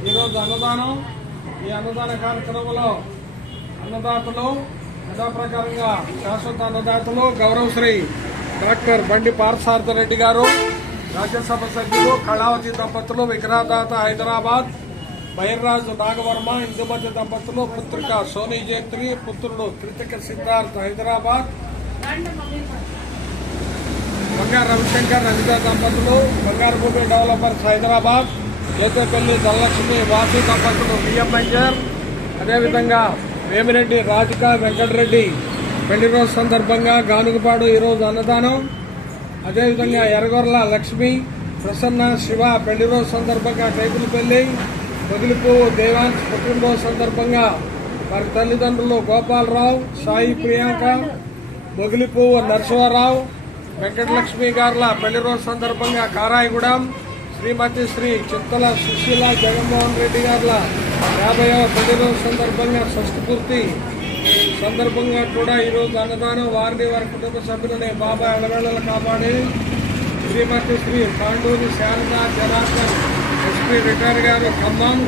ఈరోజు అన్నదానం ఈ అన్నదాన కార్యక్రమంలో అన్నదాతలు యథాప్రకారంగా శాశ్వత అన్నదాతలు గౌరవశ్రీ డాక్టర్ బండి పార్థసారథి రెడ్డి గారు రాజ్యసభ సభ్యులు కళావతి దంపతులు విగ్రహదాత హైదరాబాద్ బైర్రాజు నాగవర్మ ఇందుమతి దంపతులు పుత్రిక సోనీ జయంత్రి పుత్రుడు కృతిక సిద్ధార్థ్ హైదరాబాద్ బంగారు రవిశంకర్ రజిత దంపతులు బంగారు భూమి డెవలపర్స్ హైదరాబాద్ కేతపల్లి ధనలక్ష్మి వాసు దంపతులు బిఎం అదేవిధంగా వేమిరెడ్డి రాధిక వెంకటరెడ్డి పెళ్ళి రోజు సందర్భంగా గానుగపాడు ఈరోజు అన్నదానం. అదేవిధంగా ఎరగొర్ల లక్ష్మి ప్రసన్న శివ పెళ్ళి రోజు సందర్భంగా టైపులపల్లి వదిలిపు దేవాన్స్ పుట్టినరోజు సందర్భంగా వారి తల్లిదండ్రులు గోపాలరావు సాయి ప్రియాంక మొగిలిపువ్వు నరసింహారావు వెంకటలక్ష్మి గారుల పెళ్ళి రోజు సందర్భంగా కారాయగూడెం శ్రీమతి శ్రీ చిత్తల సుశీల జగన్మోహన్ రెడ్డి గారుల యాభైవ పదిరోజు సందర్భంగా షష్ఠి సందర్భంగా కూడా ఈరోజు అన్నదానం వారిని వారి కుటుంబ సభ్యులని బాబా ఎలవేళలు కాపాడి Shrimati Shri Panduri Sharada Janardhan SP retire garu Khammam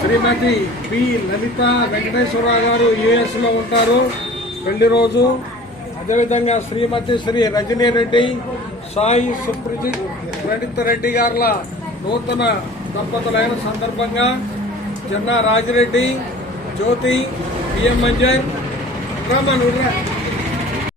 Shrimati P Lalitha Venkateswararao garu యుఎస్లో ఉంటారు. పెళ్ళి రోజు అదేవిధంగా శ్రీమతి శ్రీ రజనీ రెడ్డి సాయి సుప్రజిత్ ప్రణిత్ రెడ్డి గారుల నూతన దంపతులైన సందర్భంగా చెన్నా రాజిరెడ్డి జ్యోతి పిఎం మంజర్ రామన్